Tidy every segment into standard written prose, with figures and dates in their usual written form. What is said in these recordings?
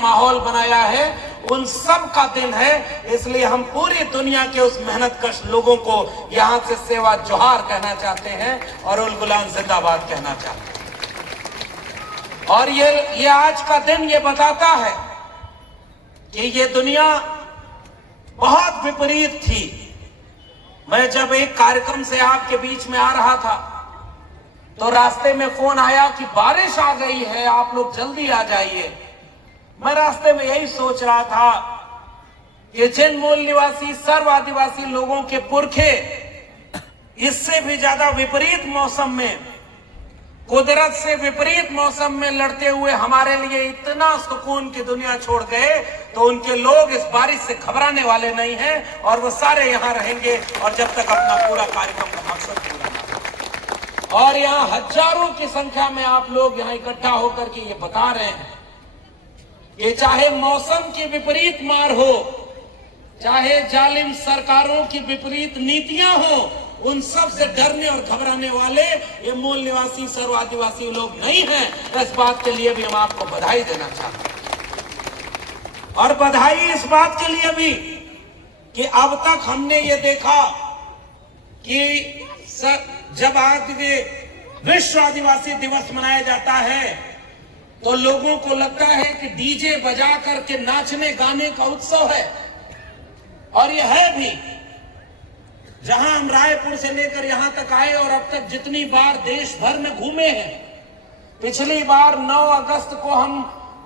माहौल बनाया है, उन सब का दिन है। इसलिए हम पूरी दुनिया के उस मेहनतकश लोगों को यहां से सेवा जोहार कहना चाहते हैं और उल गुलाम जिंदाबाद कहना चाहते हैं। और ये आज का दिन ये बताता है कि ये दुनिया बहुत विपरीत थी। मैं जब एक कार्यक्रम से आपके बीच में आ रहा था तो रास्ते में फोन आया कि बारिश आ गई है, आप लोग जल्दी आ जाइए। मैं रास्ते में यही सोच रहा था कि जिन मूल निवासी सर्व आदिवासी लोगों के पुरखे इससे भी ज्यादा विपरीत मौसम में, कुदरत से विपरीत मौसम में लड़ते हुए हमारे लिए इतना सुकून की दुनिया छोड़ गए, तो उनके लोग इस बारिश से घबराने वाले नहीं हैं और वो सारे यहां रहेंगे और जब तक अपना पूरा कार्यक्रम का मकसद पूरा ना हो। और यहां हजारों की संख्या में आप लोग यहां इकट्ठा होकर के ये बता रहे हैं कि चाहे मौसम की विपरीत मार हो, चाहे जालिम सरकारों की विपरीत नीतियां हो, उन सब से डरने और घबराने वाले ये मूल निवासी सर्व आदिवासी लोग नहीं हैं। इस बात के लिए भी हम आपको बधाई देना चाहते हैं। और बधाई इस बात के लिए भी कि अब तक हमने ये देखा कि जब आज विश्व आदिवासी दिवस मनाया जाता है तो लोगों को लगता है कि डीजे बजा करके नाचने गाने का उत्सव है, और यह है भी। जहां हम रायपुर से लेकर यहां तक आए और अब तक जितनी बार देश भर में घूमे हैं, पिछली बार 9 अगस्त को हम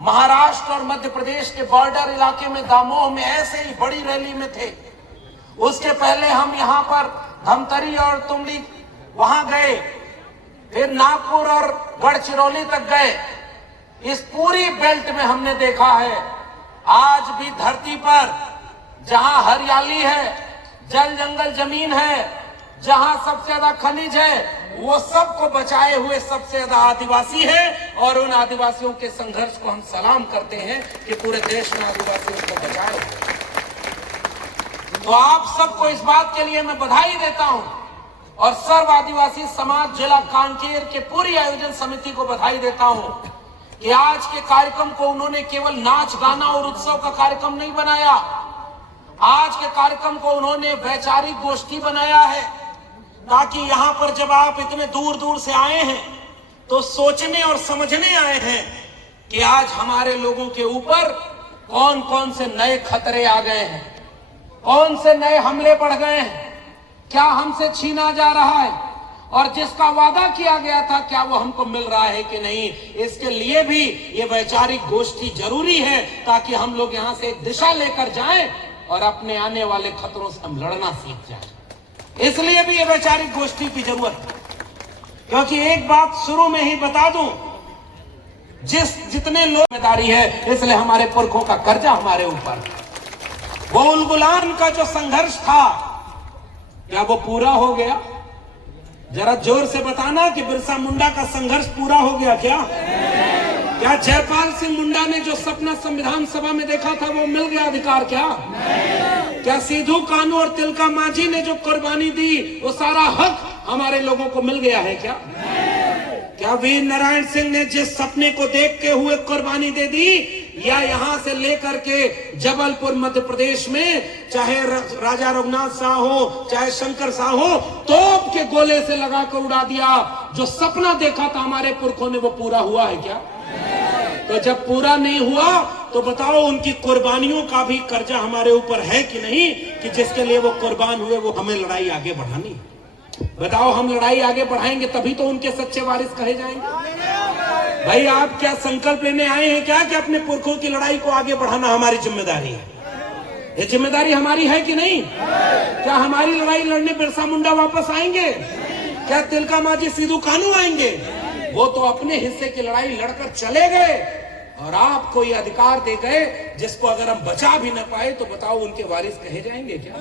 महाराष्ट्र और मध्य प्रदेश के बॉर्डर इलाके में दामोह में ऐसे ही बड़ी रैली में थे। उसके पहले हम यहां पर धमतरी और तुमली वहां गए, फिर नागपुर और गढ़चिरौली तक गए। इस पूरी बेल्ट में हमने देखा है आज भी धरती पर जहां हरियाली है, जल जंगल जमीन है, जहां सबसे ज्यादा खनिज है, वो सबको बचाए हुए सबसे ज्यादा आदिवासी है। और उन आदिवासियों के संघर्ष को हम सलाम करते हैं कि पूरे देश में आदिवासियों को बचाए। तो आप सबको इस बात के लिए मैं बधाई देता हूं और सर्व आदिवासी समाज जिला कांकेर के पूरी आयोजन समिति को बधाई देता हूं कि आज के कार्यक्रम को उन्होंने केवल नाच गाना और उत्सव का कार्यक्रम नहीं बनाया। आज के कार्यक्रम को उन्होंने वैचारिक गोष्ठी बनाया है, ताकि यहां पर जब आप इतने दूर दूर से आए हैं तो सोचने और समझने आए हैं कि आज हमारे लोगों के ऊपर कौन कौन से नए खतरे आ गए हैं, कौन से नए हमले बढ़ गए हैं, क्या हमसे छीना जा रहा है और जिसका वादा किया गया था क्या वो हमको मिल रहा है कि नहीं। इसके लिए भी ये वैचारिक गोष्ठी जरूरी है ताकि हम लोग यहां से एक दिशा लेकर जाएं और अपने आने वाले खतरों से हम लड़ना सीख जाएं। इसलिए भी ये वैचारिक गोष्ठी की जरूरत है, क्योंकि एक बात शुरू में ही बता दूं, जितने लोग जिम्मेदारी है, इसलिए हमारे पुरखों का कर्जा हमारे ऊपर। वो उल गुलाम का जो संघर्ष था क्या वो पूरा हो गया? जरा जोर से बताना कि बिरसा मुंडा का संघर्ष पूरा हो गया क्या? क्या जयपाल सिंह मुंडा ने जो सपना संविधान सभा में देखा था वो मिल गया अधिकार क्या? क्या सिद्धू कानू और तिलका मांझी ने जो कुर्बानी दी वो सारा हक हमारे लोगों को मिल गया है क्या? क्या वीर नारायण सिंह ने जिस सपने को देख के हुए कुर्बानी दे दी, या यहां से लेकर के जबलपुर मध्य प्रदेश में चाहे राजा रघुनाथ शाह हो चाहे शंकर शाह हो, तोप के गोले से लगाकर उड़ा दिया। जो सपना देखा था हमारे पुरखों ने वो पूरा हुआ है क्या? तो जब पूरा नहीं हुआ तो बताओ उनकी कुर्बानियों का भी कर्जा हमारे ऊपर है कि नहीं, कि जिसके लिए वो कुर्बान हुए वो हमें लड़ाई आगे बढ़ानी है। बताओ हम लड़ाई आगे बढ़ाएंगे तभी तो उनके सच्चे वारिस कहे जाएंगे। भाई आप क्या संकल्प लेने आए हैं क्या कि अपने पुरखों की लड़ाई को आगे बढ़ाना हमारी जिम्मेदारी है? ये जिम्मेदारी हमारी है कि नहीं? क्या हमारी लड़ाई लड़ने बिरसा मुंडा वापस आएंगे? क्या तिलका मांझी सिद्धू कानू आएंगे? वो तो अपने हिस्से की लड़ाई लड़कर चले गए और आपको ये अधिकार दे गए जिसको अगर हम बचा भी न पाए तो बताओ उनके वारिस कहे जाएंगे क्या?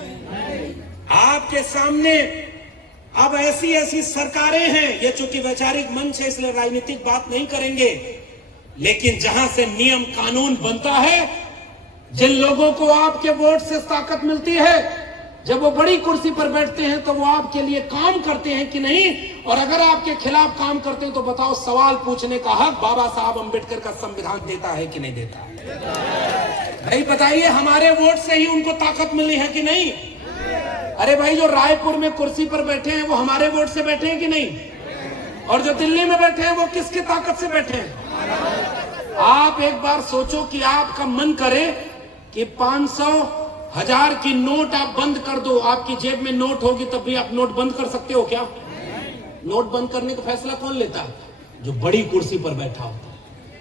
आपके सामने अब ऐसी ऐसी सरकारें हैं, ये चूंकि वैचारिक मंच है इसलिए राजनीतिक बात नहीं करेंगे, लेकिन जहां से नियम कानून बनता है, जिन लोगों को आपके वोट से ताकत मिलती है, जब वो बड़ी कुर्सी पर बैठते हैं तो वो आपके लिए काम करते हैं कि नहीं? और अगर आपके खिलाफ काम करते हैं तो बताओ सवाल पूछने का हक बाबा साहब अम्बेडकर का संविधान देता है कि नहीं देता है? भाई बताइए, हमारे वोट से ही उनको ताकत मिली है कि नहीं? अरे भाई, जो रायपुर में कुर्सी पर बैठे हैं वो हमारे वोट से बैठे हैं कि नहीं? और जो दिल्ली में बैठे हैं वो किसकी ताकत से बैठे हैं? आप एक बार सोचो कि आपका मन करे कि 500, 1000 की नोट आप बंद कर दो, आपकी जेब में नोट होगी तब भी आप नोट बंद कर सकते हो क्या? नोट बंद करने का फैसला कौन लेता है? जो बड़ी कुर्सी पर बैठा होता है।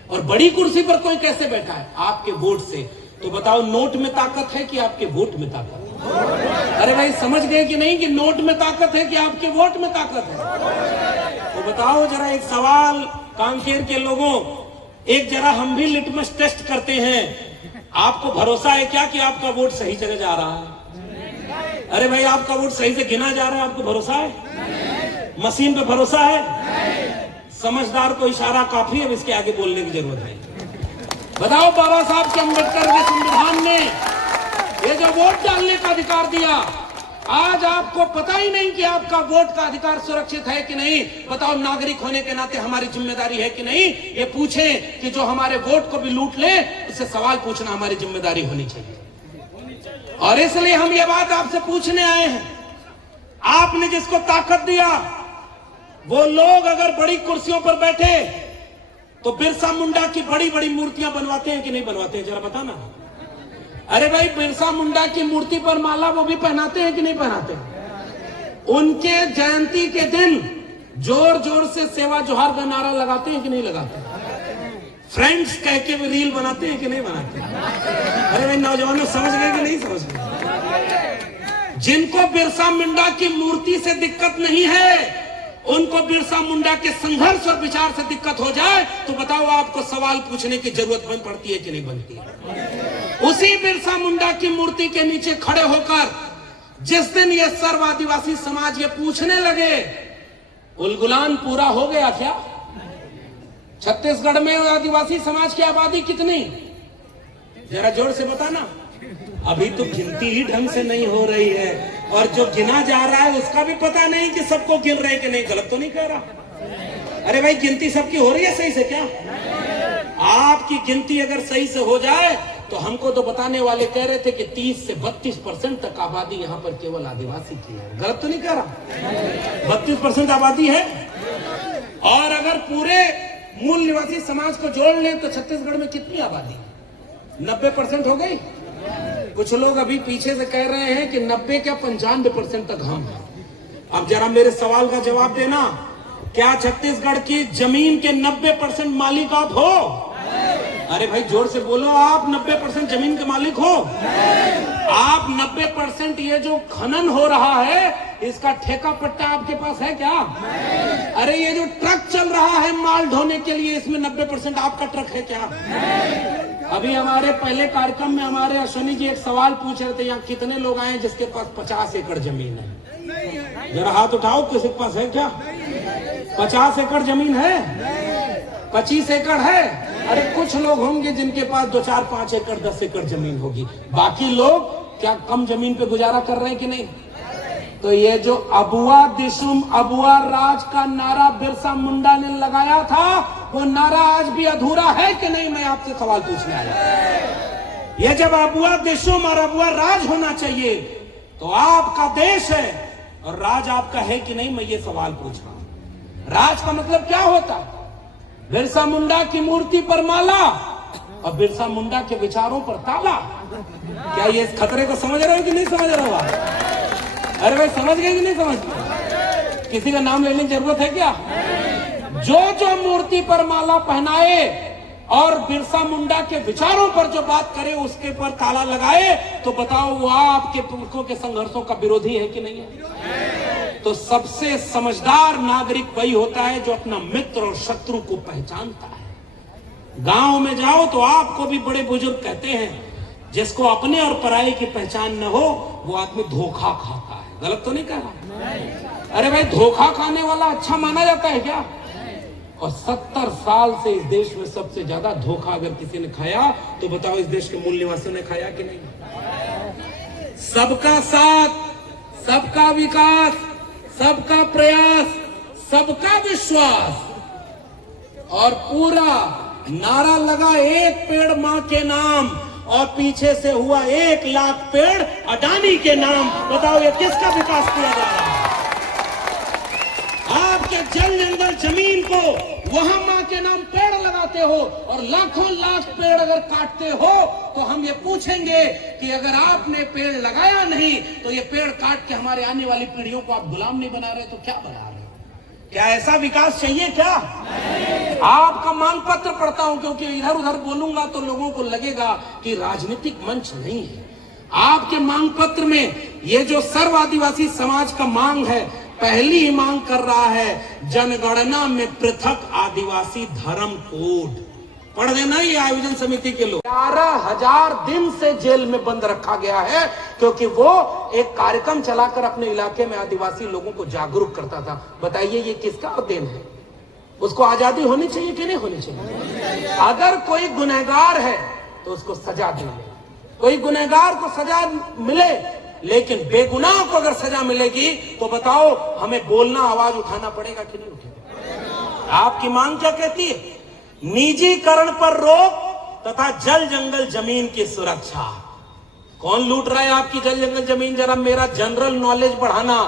और बड़ी कुर्सी पर कोई कैसे बैठा है? आपके वोट से। तो बताओ, नोट में ताकत है कि आपके वोट में ताकत है? अरे भाई, समझ गए कि नहीं कि नोट में ताकत है कि आपके वोट में ताकत है? तो बताओ जरा, एक सवाल कांकेर के लोगों, एक जरा हम भी लिटमस टेस्ट करते हैं। आपको भरोसा है क्या कि आपका वोट सही जगह जा रहा है? अरे भाई, आपका वोट सही से गिना जा रहा है, आपको भरोसा है? मशीन पे भरोसा है? समझदार को इशारा काफी है, अब इसके आगे बोलने की जरूरत नहीं। बताओ, बाबा साहब के अम्बेडकर के संविधान ने ये जो वोट डालने का अधिकार दिया, आज आपको पता ही नहीं कि आपका वोट का अधिकार सुरक्षित है कि नहीं। बताओ, नागरिक होने के नाते हमारी जिम्मेदारी है कि नहीं ये पूछें कि जो हमारे वोट को भी लूट ले उससे सवाल पूछना हमारी जिम्मेदारी होनी चाहिए। और इसलिए हम ये बात आपसे पूछने आए हैं, आपने जिसको ताकत दिया वो लोग अगर बड़ी कुर्सियों पर बैठे तो बिरसा मुंडा की बड़ी बड़ी मूर्तियां बनवाते हैं कि नहीं बनवाते हैं? जरा बताना। अरे भाई, बिरसा मुंडा की मूर्ति पर माला वो भी पहनाते हैं कि नहीं पहनाते? उनके जयंती के दिन जोर जोर से सेवा जोहार का नारा लगाते हैं कि नहीं लगाते? फ्रेंड्स कह के भी रील बनाते हैं कि नहीं बनाते? अरे भाई, नौजवानों समझ गए कि नहीं समझ गए? जिनको बिरसा मुंडा की मूर्ति से दिक्कत नहीं है, उनको बिरसा मुंडा के संघर्ष और विचार से दिक्कत हो जाए तो बताओ, आपको सवाल पूछने की जरूरत बन पड़ती है कि नहीं बनती है? उसी बिरसा मुंडा की मूर्ति के नीचे खड़े होकर जिस दिन ये सर्व आदिवासी समाज ये पूछने लगे, उलगुलान पूरा हो गया क्या? छत्तीसगढ़ में आदिवासी समाज की आबादी कितनी? जरा जोर से बताना। अभी तो गिनती ही ढंग से नहीं हो रही है, और जो गिना जा रहा है उसका भी पता नहीं कि सबको गिन रहे कि नहीं। गलत तो नहीं कह रहा? अरे भाई, गिनती सबकी हो रही है सही से क्या? आपकी गिनती अगर सही से हो जाए तो हमको तो बताने वाले कह रहे थे कि 30 से 32% तक आबादी यहाँ पर केवल आदिवासी की है। गलत तो नहीं कह रहा? 32% आबादी है। और अगर पूरे मूल निवासी समाज को जोड़ लें तो छत्तीसगढ़ में कितनी आबादी? 90% हो गई। कुछ लोग अभी पीछे से कह रहे हैं कि 90 क्या 95% तक हम हैं। अब जरा मेरे सवाल का जवाब देना, क्या छत्तीसगढ़ की जमीन के 90% मालिक आप हो? अरे भाई, जोर से बोलो, आप 90% जमीन के मालिक हो? आप 90% ये जो खनन हो रहा है इसका ठेका पट्टा आपके पास है क्या? अरे ये जो ट्रक चल रहा है माल ढोने के लिए, इसमें 90% आपका ट्रक है क्या? अभी हमारे पहले कार्यक्रम में हमारे अश्विनी जी एक सवाल पूछ रहे थे, यहाँ कितने लोग आए जिसके पास 50 एकड़ जमीन है? जरा हाथ उठाओ, किसी के पास है क्या? 50 एकड़ जमीन है? 25 एकड़ है? अरे कुछ लोग होंगे जिनके पास 2, 4, 5 एकड़ 10 एकड़ जमीन होगी। बाकी लोग क्या कम जमीन पे गुजारा कर रहे हैं कि नहीं? तो ये जो अबुआ दिशुम अबुआ राज का नारा बिरसा मुंडा ने लगाया था, वो नारा आज भी अधूरा है कि नहीं? मैं आपसे सवाल पूछने आया। ये जब अबुआ दिशुम और अबुआ राज होना चाहिए तो आपका देश है और राज आपका है कि नहीं, मैं ये सवाल पूछ रहा हूं। राज का मतलब क्या होता है? बिरसा मुंडा की मूर्ति पर माला और बिरसा मुंडा के विचारों पर ताला। क्या ये इस खतरे को समझ रहे हो कि नहीं समझ रहे हो? अरे भाई, समझ गए कि नहीं समझ गए? किसी का नाम लेने की जरूरत है क्या? जो मूर्ति पर माला पहनाए और बिरसा मुंडा के विचारों पर जो बात करे उसके पर ताला लगाए, तो बताओ वो आपके पुरखों के संघर्षों का विरोधी है कि नहीं है? तो सबसे समझदार नागरिक वही होता है जो अपना मित्र और शत्रु को पहचानता है। गांव में जाओ तो आपको भी बड़े बुजुर्ग कहते हैं, जिसको अपने और पराये की पहचान न हो वो आदमी धोखा खाता है। गलत तो नहीं कह रहा? अरे भाई, धोखा खाने वाला अच्छा माना जाता है क्या? और 70 साल से इस देश में सबसे ज्यादा धोखा अगर किसी ने खाया तो बताओ इस देश के मूल निवासियों ने खाया कि नहीं? सबका साथ, सबका विकास, सबका प्रयास, सबका विश्वास और पूरा नारा लगा एक पेड़ मां के नाम और पीछे से हुआ 1 लाख पेड़ अडानी के नाम। बताओ ये किसका विकास किया जा रहा है? आपके जल जंगल जमीन को वहां मां के नाम पेड़ लगाते हो और लाखों लाख पेड़ अगर काटते हो तो हम ये पूछेंगे कि अगर आपने पेड़ लगाया नहीं तो ये पेड़ काट के हमारे आने वाली पीढ़ियों को आप गुलाम नहीं बना रहे तो क्या बना रहे? क्या ऐसा विकास चाहिए क्या? आपका मांग पत्र पढ़ता हूं क्योंकि इधर उधर बोलूंगा तो लोगों को लगेगा कि राजनीतिक मंच नहीं है। आपके मांग पत्र में ये जो सर्व आदिवासी समाज का मांग है, पहली ही मांग कर रहा है जनगणना में पृथक आदिवासी धर्म कोड। पढ़ देना ये आयोजन समिति के लोग। 11,000 दिन से जेल में बंद रखा गया है क्योंकि वो एक कार्यक्रम चलाकर अपने इलाके में आदिवासी लोगों को जागरूक करता था। बताइए ये किसका देन है? उसको आजादी होनी चाहिए कि नहीं होनी चाहिए? अगर कोई गुनहगार है तो उसको सजा दे, कोई गुनहगार को सजा मिले, लेकिन बेगुनाह को अगर सजा मिलेगी तो बताओ हमें बोलना, आवाज उठाना पड़ेगा कि नहीं उठेगा? आपकी मांग क्या कहती है? निजीकरण पर रोक तथा जल जंगल जमीन की सुरक्षा। कौन लूट रहा है आपकी जल जंगल जमीन? जरा मेरा जनरल नॉलेज बढ़ाना।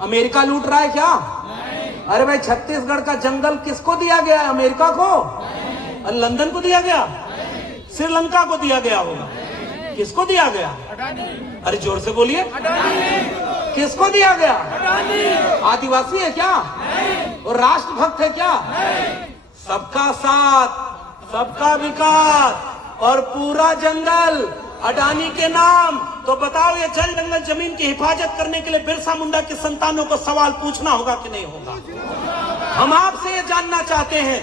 अमेरिका लूट रहा है क्या? अरे भाई छत्तीसगढ़ का जंगल किसको दिया गया है? अमेरिका को? और लंदन को दिया गया? श्रीलंका को दिया गया होगा। किसको दिया गया? अरे जोर से बोलिए। किसको दिया गया? आदिवासी है क्या? और राष्ट्रभक्त है क्या? सबका साथ, सबका विकास और पूरा जंगल अडानी के नाम। तो बताओ ये जल जंगल जमीन की हिफाजत करने के लिए बिरसा मुंडा के संतानों को सवाल पूछना होगा कि नहीं होगा? हम आपसे ये जानना चाहते हैं।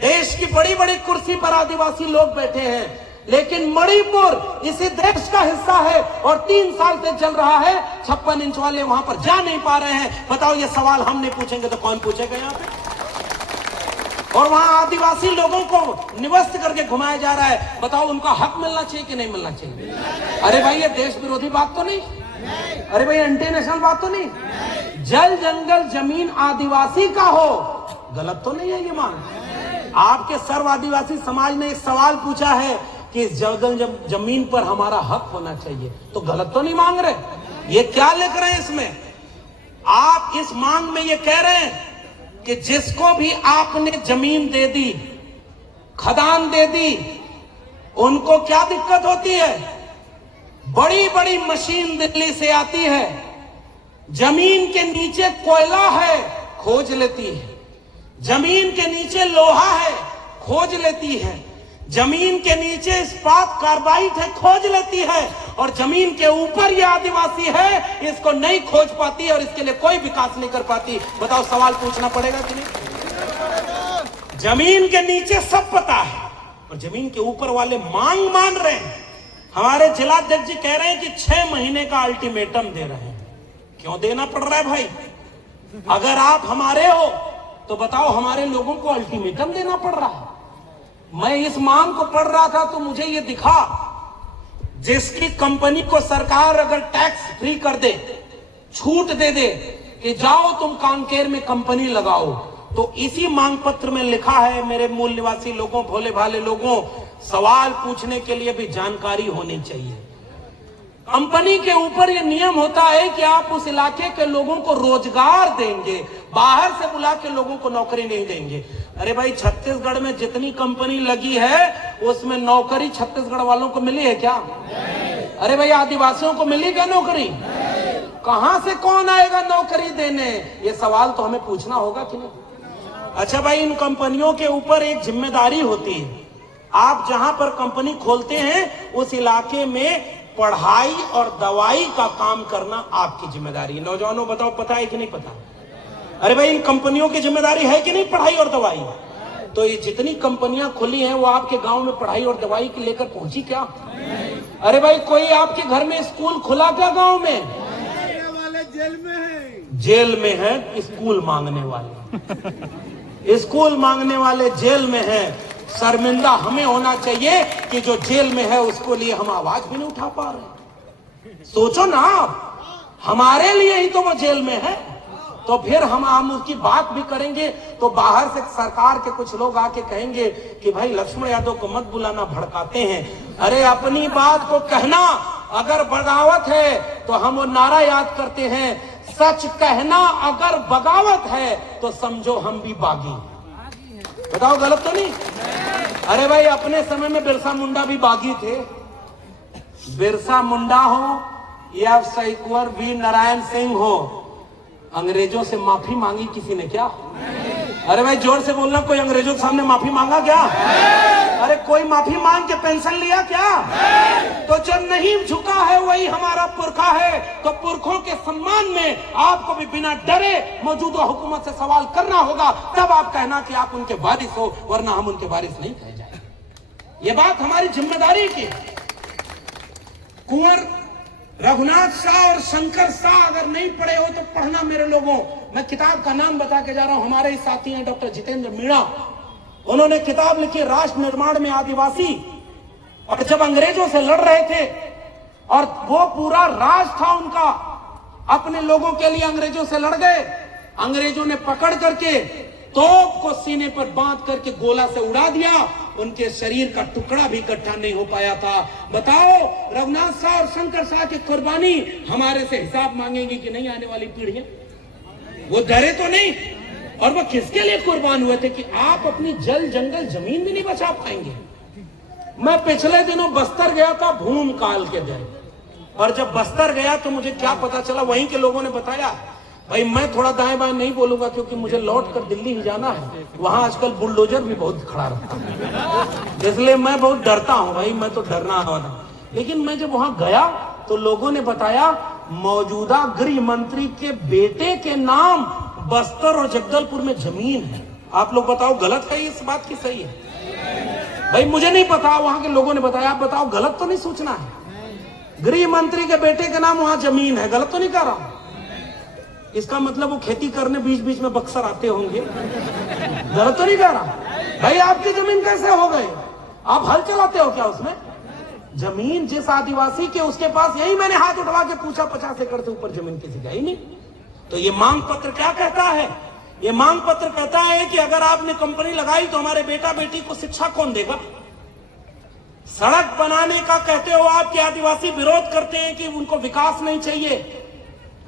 देश की बड़ी बड़ी कुर्सी पर आदिवासी लोग बैठे हैं, लेकिन मणिपुर इसी देश का हिस्सा है और 3 साल से चल रहा है। 56 इंच वाले वहां पर जा नहीं पा रहे हैं। बताओ ये सवाल हम नहीं पूछेंगे तो कौन पूछेगा यहाँ पे? और वहां आदिवासी लोगों को निवस्त करके घुमाया जा रहा है। बताओ उनका हक मिलना चाहिए कि नहीं मिलना चाहिए? अरे भाई ये देश विरोधी बात तो नहीं? अरे भाई एंटी नेशनल बात तो नहीं? जल जंगल जमीन आदिवासी का हो, गलत तो नहीं है ये मांग? आपके सर्व आदिवासी समाज ने एक सवाल पूछा है कि इस जंगल जमीन पर हमारा हक होना चाहिए, तो गलत तो नहीं मांग रहे? ये क्या लिख रहे हैं इसमें? आप इस मांग में ये कह रहे हैं कि जिसको भी आपने जमीन दे दी, खदान दे दी, उनको क्या दिक्कत होती है? बड़ी बड़ी मशीन दिल्ली से आती है, जमीन के नीचे कोयला है, खोज लेती है। जमीन के नीचे लोहा है, खोज लेती है। जमीन के नीचे इस्पात कार्बाइड है, खोज लेती है। और जमीन के ऊपर ये आदिवासी है, इसको नहीं खोज पाती और इसके लिए कोई विकास नहीं कर पाती। बताओ सवाल पूछना पड़ेगा कि नहीं? जमीन के नीचे सब पता है और जमीन के ऊपर वाले मांग मान रहे हैं। हमारे जिलाध्यक्ष जी कह रहे हैं कि 6 महीने का अल्टीमेटम दे रहे हैं। क्यों देना पड़ रहा है भाई? अगर आप हमारे हो तो बताओ हमारे लोगों को अल्टीमेटम देना पड़ रहा है? मैं इस मांग को पढ़ रहा था तो मुझे ये दिखा, जिसकी कंपनी को सरकार अगर टैक्स फ्री कर दे, छूट दे दे कि जाओ तुम कांकेर में कंपनी लगाओ, तो इसी मांग पत्र में लिखा है मेरे मूल निवासी लोगों, भोले भाले लोगों, सवाल पूछने के लिए भी जानकारी होनी चाहिए। कंपनी के ऊपर ये नियम होता है कि आप उस इलाके के लोगों को रोजगार देंगे, बाहर से बुला के लोगों को नौकरी नहीं देंगे। अरे भाई छत्तीसगढ़ में जितनी कंपनी लगी है उसमें नौकरी छत्तीसगढ़ वालों को मिली है क्या? अरे भाई आदिवासियों को मिली क्या नौकरी? कहां से कौन आएगा नौकरी देने? ये सवाल तो हमें पूछना होगा कि नहीं? अच्छा भाई, इन कंपनियों के ऊपर एक जिम्मेदारी होती है। आप जहां पर कंपनी खोलते हैं उस इलाके में पढ़ाई और दवाई का काम करना आपकी जिम्मेदारी है। नौजवानों बताओ पता है कि नहीं पता? अरे भाई इन कंपनियों की जिम्मेदारी है कि नहीं पढ़ाई और दवाई? तो ये जितनी कंपनियां खुली हैं वो आपके गांव में पढ़ाई और दवाई की लेकर पहुंची क्या? अरे भाई कोई आपके घर में स्कूल खुला क्या गांव में? वाले जेल में है। जेल में है स्कूल मांगने वाले। स्कूल मांगने वाले जेल में है। शर्मिंदा हमें होना चाहिए कि जो जेल में है उसको लिए हम आवाज भी नहीं उठा पा रहे। सोचो ना, हमारे लिए ही तो वो जेल में है। तो फिर हम उसकी बात भी करेंगे तो बाहर से सरकार के कुछ लोग आके कहेंगे कि भाई लक्ष्मण यादव को मत बुलाना, भड़काते हैं। अरे अपनी बात को कहना, अगर बगावत है तो हम वो नारा याद करते हैं, सच कहना अगर बगावत है तो समझो हम भी बागी। बताओ गलत तो नहीं? अरे भाई अपने समय में बिरसा मुंडा भी बागी थे। बिरसा मुंडा हो या सैकुअर वीर नारायण सिंह हो, अंग्रेजों से माफी मांगी किसी ने क्या? अरे भाई जोर से बोलना, कोई अंग्रेजों के सामने माफी मांगा क्या? अरे कोई माफी मांग के पेंशन लिया क्या? तो जो नहीं झुका है वही हमारा पुरखा है। तो पुरखों के सम्मान में आपको भी बिना डरे मौजूदा हुकूमत से सवाल करना होगा, तब आप कहना कि आप उनके वारिस हो, वरना हम उनके वारिस नहीं कहे जाए। ये बात हमारी जिम्मेदारी की है। कुंवर रघुनाथ शाह और शंकर शाह अगर नहीं पढ़े हो तो पढ़ना मेरे लोगों। मैं किताब का नाम बता के जा रहा हूं। हमारे ही साथी हैं डॉक्टर जितेंद्र मीणा, उन्होंने किताब लिखी राष्ट्र निर्माण में आदिवासी। और जब अंग्रेजों से लड़ रहे थे और वो पूरा राज था उनका, अपने लोगों के लिए अंग्रेजों से लड़ गए। अंग्रेजों ने पकड़ करके तोप को सीने पर बांध करके गोला से उड़ा दिया, उनके शरीर का टुकड़ा भी इकट्ठा नहीं हो पाया था। बताओ रघुनाथ शाह और शंकर शाह की कुर्बानी हमारे से हिसाब मांगेंगी कि नहीं आने वाली पीढ़ियां? वो डरे तो नहीं। और वो किसके लिए कुर्बान हुए थे कि आप अपनी जल जंगल जमीन भी नहीं बचा पाएंगे। मैं पिछले दिनों बस्तर गया था भूम काल के दिन, और जब बस्तर गया तो मुझे क्या पता चला, वहीं के लोगों ने बताया। भाई मैं थोड़ा दाएं बाएं नहीं बोलूंगा क्योंकि मुझे लौट कर दिल्ली ही जाना है। वहां आजकल बुलडोजर भी बहुत खड़ा रहता है, इसलिए मैं बहुत डरता हूं। भाई मैं तो डरना वाला। लेकिन मैं जब वहां गया तो लोगों ने बताया मौजूदा गृह मंत्री के बेटे के नाम बस्तर और जगदलपुर में जमीन है। आप लोग बताओ गलत है इस बात की, सही है? भाई मुझे नहीं पता, वहां के लोगों ने बताया। आप बताओ गलत तो नहीं सोचना है? गृह मंत्री के बेटे के नाम वहां जमीन है, गलत तो नहीं कह रहा हूं? इसका मतलब वो खेती करने बीच बीच में बक्सर आते होंगे, गलत तो नहीं कह रहा? भाई आपकी जमीन कैसे हो गई? आप हल चलाते हो क्या उसमें? जमीन जिस आदिवासी के उसके पास, यही मैंने हाथ उठवा के पूछा, 50 एकड़ से ऊपर जमीन किसी का ही नहीं। तो ये मांग पत्र क्या कहता है? ये मांग पत्र कहता है कि अगर आपने कंपनी लगाई तो हमारे बेटा बेटी को शिक्षा कौन देगा? सड़क बनाने का कहते हो आप कि आदिवासी विरोध करते हैं कि उनको विकास नहीं चाहिए।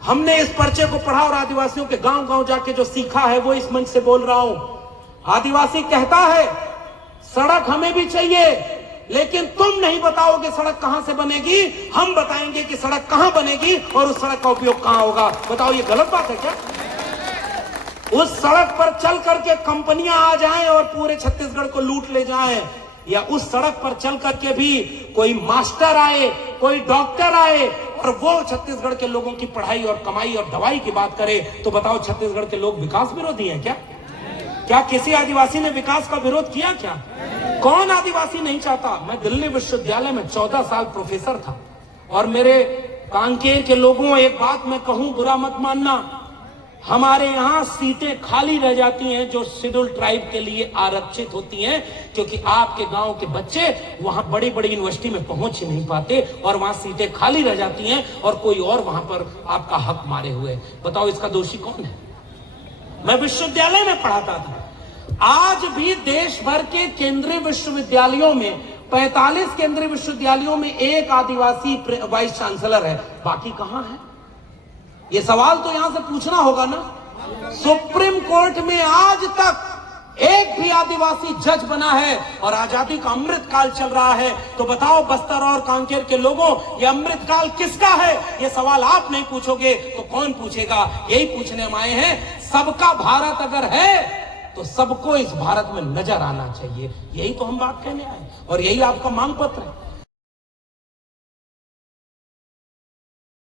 हमने इस पर्चे को पढ़ा और आदिवासियों के गांव गांव जाके जो सीखा है वो इस मंच से बोल रहा हूं। आदिवासी कहता है सड़क हमें भी चाहिए, लेकिन तुम नहीं बताओगे सड़क कहां से बनेगी, हम बताएंगे कि सड़क कहां बनेगी और उस सड़क का उपयोग कहां होगा। बताओ ये गलत बात है क्या? उस सड़क पर चल करके कंपनियां आ जाएं और पूरे छत्तीसगढ़ को लूट ले जाएं, या उस सड़क पर चल करके भी कोई मास्टर आए, कोई डॉक्टर आए और वो छत्तीसगढ़ के लोगों की पढ़ाई और कमाई और दवाई की बात करे, तो बताओ छत्तीसगढ़ के लोग विकास विरोधी हैं क्या? क्या किसी आदिवासी ने विकास का विरोध किया क्या? कौन आदिवासी नहीं चाहता? मैं दिल्ली विश्वविद्यालय में 14 साल प्रोफेसर था, और मेरे कांकेर के लोगों, एक बात मैं कहूं बुरा मत मानना, हमारे यहाँ सीटें खाली रह जाती हैं जो शेड्यूल ट्राइब के लिए आरक्षित होती हैं, क्योंकि आपके गांव के बच्चे वहां बड़ी बड़ी यूनिवर्सिटी में पहुंच ही नहीं पाते और वहां सीटें खाली रह जाती हैं और कोई और वहां पर आपका हक मारे हुए। बताओ इसका दोषी कौन है? मैं विश्वविद्यालय में पढ़ाता था। आज भी देश भर के केंद्रीय विश्वविद्यालयों में 45 केंद्रीय विश्वविद्यालयों में एक आदिवासी वाइस चांसलर है, बाकी कहां है? ये सवाल तो यहां से पूछना होगा ना। सुप्रीम कोर्ट में आज तक एक भी आदिवासी जज बना है और आजादी का अमृत काल चल रहा है। तो बताओ बस्तर और कांकेर के लोगों, ये अमृत काल किसका है? ये सवाल आप नहीं पूछोगे तो कौन पूछेगा? यही पूछने हम आए हैं। सबका भारत अगर है तो सबको इस भारत में नजर आना चाहिए, यही तो हम बात कहने आए और यही आपका मांग पत्र है।